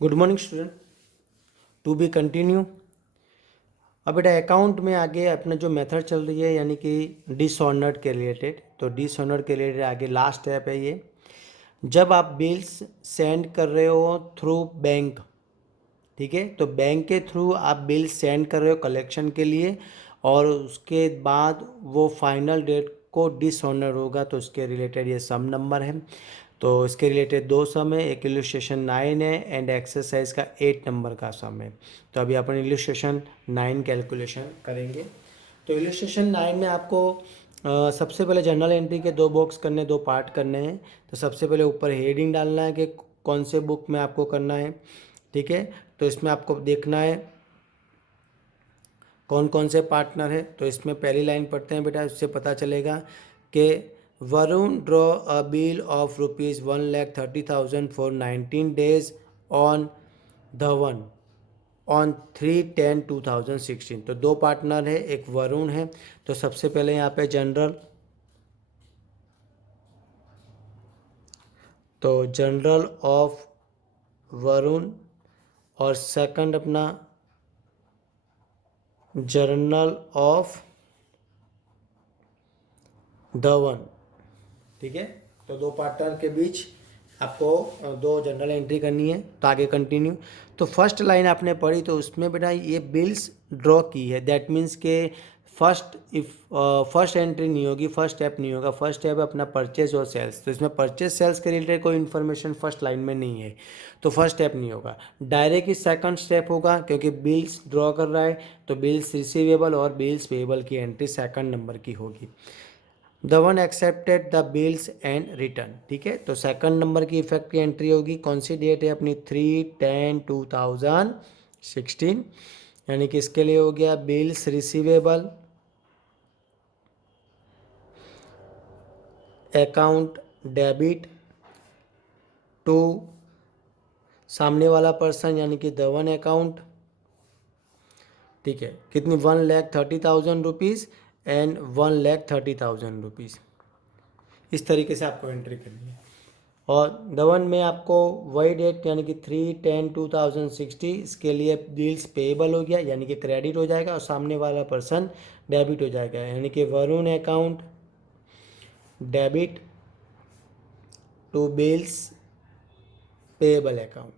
Good morning student, to be continue. अब बेटा account में आगे अपना जो मेथड चल रही है यानी कि डिसऑनर्ड के रिलेटेड, तो डिसऑनर्ड के रिलेटेड आगे लास्ट स्टेप है ये। जब आप बिल्स सेंड कर रहे हो थ्रू बैंक, ठीक है, तो बैंक के थ्रू आप बिल सेंड कर रहे हो कलेक्शन के लिए और उसके बाद वो फाइनल डेट को डिसऑनर होगा, तो उसके रिलेटेड ये सम नंबर है। तो इसके रिलेटेड दो सम है, एक इलस्ट्रेशन 9 है एंड एक्सरसाइज का 8 नंबर का सम है। तो अभी अपन इलस्ट्रेशन 9 कैलकुलेशन करेंगे। तो इलस्ट्रेशन 9 में आपको सबसे पहले जनरल एंट्री के दो बॉक्स करने, दो पार्ट करने हैं। तो सबसे पहले ऊपर हेडिंग डालना है कि कौन से बुक में आपको करना है, ठीक है। तो इसमें आपको देखना है कौन कौन से पार्टनर है। तो इसमें पहली लाइन पढ़ते हैं बेटा, उससे पता चलेगा कि Varun draw a bill of ₹1,30,000 for 19 days on Dhawan on 3/10/2016। तो दो पार्टनर है, एक वरुण है। तो सबसे पहले यहाँ पे जनरल, तो जनरल ऑफ वरुण और सेकंड अपना जर्नल ऑफ धवन, ठीक है। तो दो पार्टनर के बीच आपको दो जनरल एंट्री करनी है। तो आगे कंटिन्यू। तो फर्स्ट लाइन आपने पढ़ी, तो उसमें बेटा ये बिल्स ड्रॉ की है, दैट मीन्स के फर्स्ट एंट्री नहीं होगी, फर्स्ट स्टेप नहीं होगा। फर्स्ट स्टेप है अपना परचेज और सेल्स। तो इसमें परचेज सेल्स के रिलेटेड कोई इन्फॉर्मेशन फर्स्ट लाइन में नहीं है, तो फर्स्ट स्टेप नहीं होगा। डायरेक्ट ही सेकंड स्टेप होगा, क्योंकि बिल्स ड्रॉ कर रहा है तो बिल्स रिसीवेबल और बिल्स पेएबल की एंट्री सेकंड नंबर की होगी। The one accepted the bills and return, ठीक है। तो सेकंड नंबर की इफेक्ट की एंट्री होगी, कौन सी डेट है अपनी 3/10/2016, यानी कि इसके लिए हो गया bills receivable, account debit to सामने वाला पर्सन यानी कि द वन अकाउंट, ठीक है। कितनी 1,30,000 रुपीज़ एंड 1,30,000 रुपीज़, इस तरीके से आपको एंट्री करनी है। और धवन में आपको वही डेट यानी कि 3/10/2060, इसके लिए बिल्स पेएबल हो गया यानी कि क्रेडिट हो जाएगा और सामने वाला पर्सन डेबिट हो जाएगा, यानी कि Varun account debit to bills payable account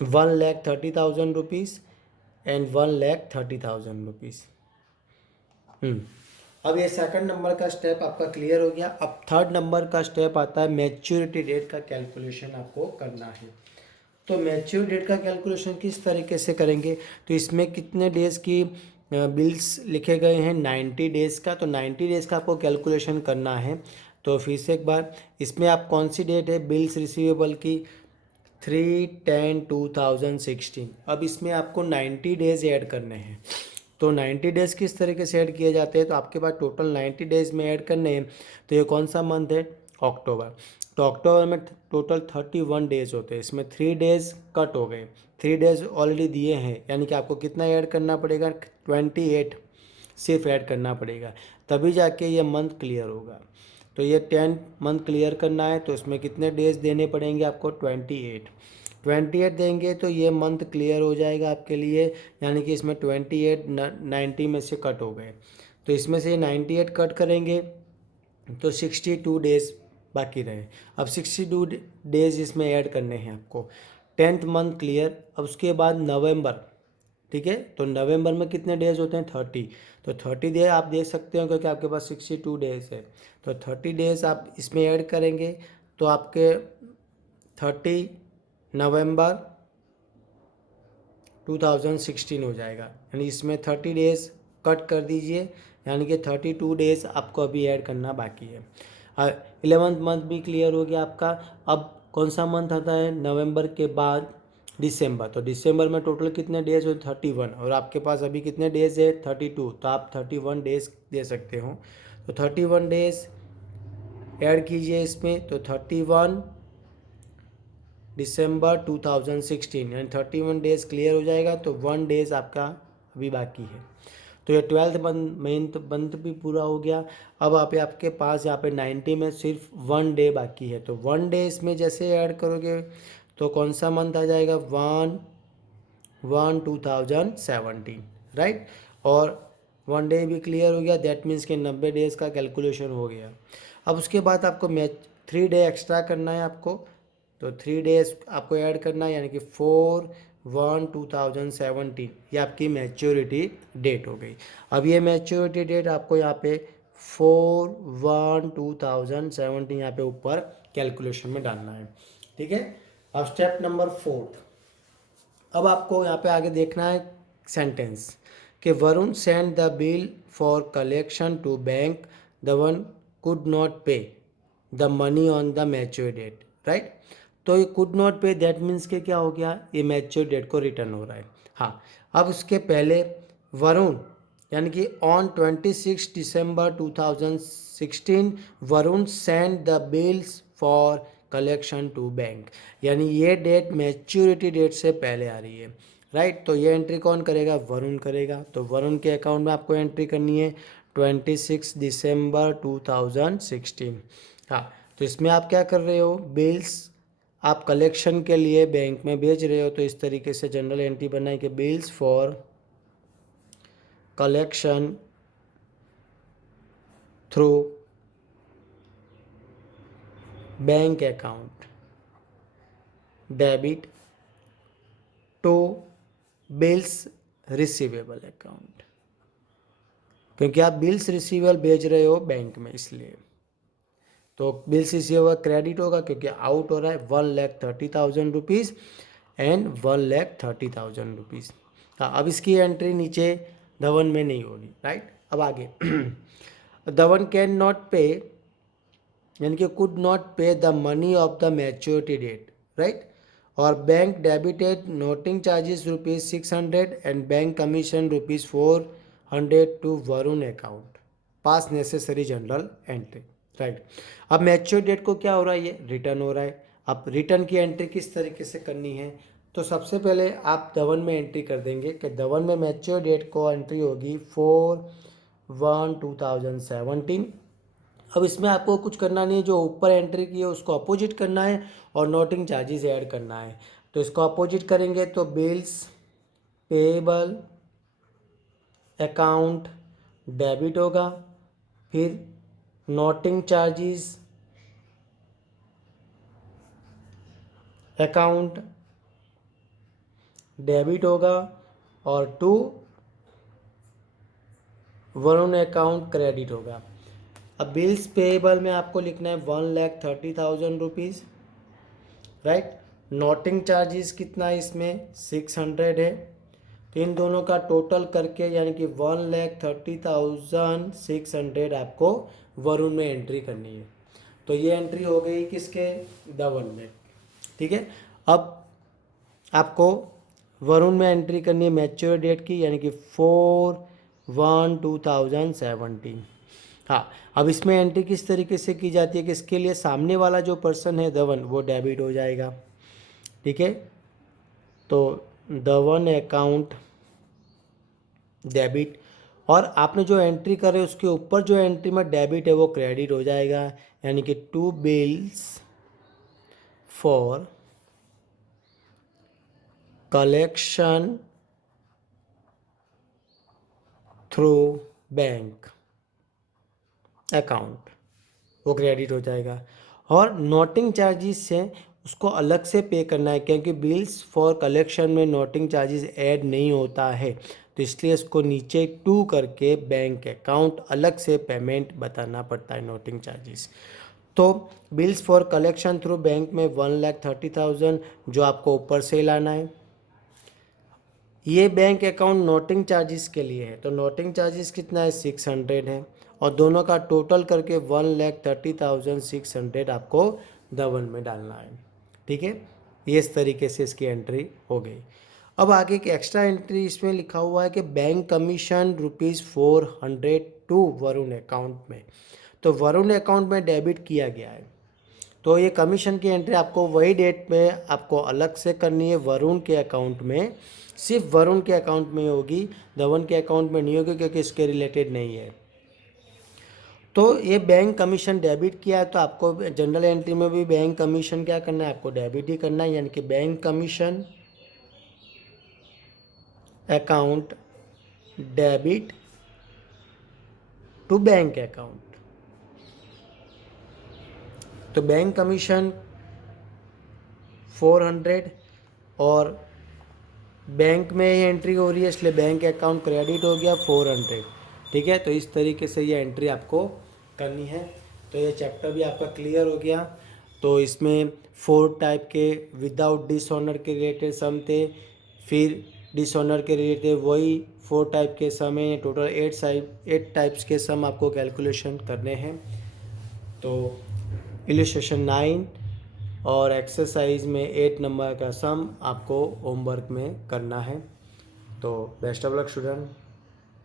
1,30,000 rupees and 1,30,000 rupees. अब ये सेकंड नंबर का स्टेप आपका क्लियर हो गया। अब थर्ड नंबर का स्टेप आता है मैच्योरिटी डेट का कैलकुलेशन आपको करना है। तो मैच्योरिटी डेट का कैलकुलेशन किस तरीके से करेंगे, तो इसमें कितने डेज़ की बिल्स लिखे गए हैं, 90 डेज़ का। तो 90 डेज़ का आपको कैलकुलेशन करना है। तो फिर से एक बार, इसमें आप कौन सी डेट है बिल्स रिसीवेबल की, 3/10/2016। अब इसमें आपको 90 डेज़ ऐड करने हैं। तो 90 डेज़ किस तरीके से ऐड किए जाते हैं, तो आपके पास टोटल 90 डेज़ में ऐड करने हैं। तो ये कौन सा मंथ है, अक्टूबर। तो अक्टूबर में टोटल 31 डेज़ होते हैं, इसमें 3 डेज़ कट हो गए, 3 डेज़ ऑलरेडी दिए हैं, यानी कि आपको कितना ऐड करना पड़ेगा, 28 सिर्फ ऐड करना पड़ेगा, तभी जाके ये मंथ क्लियर होगा। तो ये 10 मंथ क्लियर करना है, तो इसमें कितने डेज़ देने पड़ेंगे आपको, 28 देंगे तो ये मंथ क्लियर हो जाएगा आपके लिए, यानी कि इसमें 28 90 में से कट हो गए। तो इसमें से 98 कट करेंगे तो 62 डेज़ बाकी रहे। अब 62 डेज़ इसमें ऐड करने हैं आपको। 10th month clear. अब उसके बाद नवंबर, ठीक है। तो नवंबर में कितने डेज़ होते हैं, 30। तो 30 डेज आप देख सकते हो क्योंकि आपके पास 62 डेज़ है। तो 30 डेज़ आप इसमें ऐड करेंगे तो आपके 30 नवंबर 2016 हो जाएगा, यानी इसमें 30 डेज़ कट कर दीजिए, यानी कि 32 डेज़ आपको अभी ऐड करना बाकी है। 11th मंथ भी क्लियर हो गया आपका। अब कौन सा मंथ आता है नवंबर के बाद, दिसंबर। तो दिसंबर में टोटल कितने डेज़ हो, 31, और आपके पास अभी कितने डेज़ है, 32। तो आप 31 डेज़ दे सकते हो। तो 31 डेज़ ऐड कीजिए इसमें, तो 31 दिसंबर 2016, यानी 31 डेज़ क्लियर हो जाएगा। तो 1 डेज़ आपका अभी बाकी है। तो ये 12th मंथ भी पूरा हो गया। अब आपके पास यहाँ पे 90 में सिर्फ 1 डे बाकी है, तो 1 डे इसमें जैसे ऐड करोगे तो कौन सा मंथ आ जाएगा, 1/1/2017, राइट। और 1 डे भी क्लियर हो गया, दैट मीन्स कि 90 डेज़ का कैलकुलेशन हो गया। अब उसके बाद आपको 3 डे एक्स्ट्रा करना है आपको, तो 3 डेज आपको ऐड करना है, यानी कि 4/1/2017 ये आपकी मैच्योरिटी डेट हो गई। अब ये मैच्योरिटी डेट आपको यहाँ पे 4/1/2017 यहाँ पे ऊपर कैलकुलेशन में डालना है, ठीक है। अब स्टेप नंबर 4, अब आपको यहाँ पे आगे देखना है सेंटेंस कि Varun send the bill for collection to bank, the one could not pay the money on the mature date, right. तो ये could not pay, that means के क्या हो गया, ये मैच्योर डेट को रिटर्न हो रहा है। हाँ, अब उसके पहले वरुण यानी कि on 26 December 2016 Varun send the bills for collection to bank, यानी ये डेट मैच्योरिटी डेट से पहले आ रही है, राइट। तो ये एंट्री कौन करेगा, वरुण करेगा। तो वरुण के अकाउंट में आपको एंट्री करनी है 26 दिसंबर 2016। हाँ, तो इसमें आप क्या कर रहे हो, बिल्स आप कलेक्शन के लिए बैंक में भेज रहे हो, तो इस तरीके से जनरल एंट्री बनाए कि bills for collection through bank account debit to bills receivable account, क्योंकि आप बिल्स रिसीवेबल भेज रहे हो बैंक में, इसलिए तो बिल्स रिसीवेबल क्रेडिट होगा, क्योंकि आउट हो रहा है 1,30,000 रुपीज़ एंड 1,30,000 रुपीज़। हाँ, अब इसकी एंट्री नीचे धवन में नहीं होगी, राइट। अब आगे धवन कैन नॉट पे, यानी कि could not pay the money of the maturity date, right. और bank debited noting charges ₹600 and bank commission ₹400 to Varun account, pass necessary general entry, right. अब मैच्योर डेट को क्या हो रहा है, ये रिटर्न हो रहा है। अब रिटर्न की एंट्री किस तरीके से करनी है, तो सबसे पहले आप धवन में एंट्री कर देंगे कि धवन में मैच्योर डेट को एंट्री होगी 4/1/2017। अब इसमें आपको कुछ करना नहीं है, जो ऊपर एंट्री की है उसको अपोजिट करना है और नोटिंग चार्जेस ऐड करना है। तो इसको अपोजिट करेंगे तो बिल्स पेएबल अकाउंट डेबिट होगा, फिर नोटिंग चार्जेस अकाउंट डेबिट होगा और टू वरुण अकाउंट क्रेडिट होगा। अब बिल्स पेएबल में आपको लिखना है 1,30,000 रुपीज़, राइट। नोटिंग चार्जेस कितना है इसमें 600 है, तो इन दोनों का टोटल करके यानी कि 1,30,600 आपको वरुण में एंट्री करनी है। तो ये एंट्री हो गई किसके, धवन में, ठीक है। अब आपको वरुण में एंट्री करनी है मैच्योर डेट की, यानी कि 4/1/2017। हाँ, अब इसमें एंट्री किस तरीके से की जाती है कि इसके लिए सामने वाला जो पर्सन है धवन, वो डेबिट हो जाएगा, ठीक है। तो धवन अकाउंट डेबिट, और आपने जो एंट्री करे उसके ऊपर जो एंट्री में डेबिट है वो क्रेडिट हो जाएगा, यानी कि to bills for collection through bank account, वो क्रेडिट हो जाएगा। और नोटिंग चार्जेस से उसको अलग से पे करना है, क्योंकि बिल्स फॉर कलेक्शन में नोटिंग चार्जेस ऐड नहीं होता है, तो इसलिए इसको नीचे टू करके बैंक अकाउंट अलग से पेमेंट बताना पड़ता है नोटिंग चार्जेस। तो bills for collection through bank में 1,30,000 जो आपको ऊपर से लाना है, ये बैंक अकाउंट नोटिंग चार्जेस के लिए है, तो नोटिंग चार्जेस कितना है 600 है, और दोनों का टोटल करके 1,30,600 आपको धवन में डालना है, ठीक है। ये इस तरीके से इसकी एंट्री हो गई। अब आगे एक एक्स्ट्रा एंट्री इसमें लिखा हुआ है कि bank commission ₹400 to Varun account में, तो वरुण अकाउंट में डेबिट किया गया है, तो ये कमीशन की एंट्री आपको वही डेट में आपको अलग से करनी है वरुण के अकाउंट में, सिर्फ वरुण के अकाउंट में होगी, धवन के अकाउंट में नहीं होगी क्योंकि इसके रिलेटेड नहीं है। तो ये बैंक कमीशन डेबिट किया है तो आपको जनरल एंट्री में भी बैंक कमीशन क्या करना है, आपको डेबिट ही करना है, यानी कि bank commission account debit to bank account. तो बैंक कमीशन 400 और बैंक में ये एंट्री हो रही है इसलिए बैंक अकाउंट क्रेडिट हो गया 400। ठीक है, तो इस तरीके से ये एंट्री आपको करनी है। तो ये चैप्टर भी आपका क्लियर हो गया। तो इसमें 4 टाइप के विदाउट डिसऑनर के रिलेटेड सम थे, फिर डिसऑनर के रिलेटेड वही 4 टाइप के सम है, टोटल 8 टाइप्स के सम आपको कैलकुलेशन करने हैं। तो इलस्ट्रेशन 9 और एक्सरसाइज में 8 नंबर का सम आपको होमवर्क में करना है। तो बेस्ट ऑफ लक स्टूडेंट।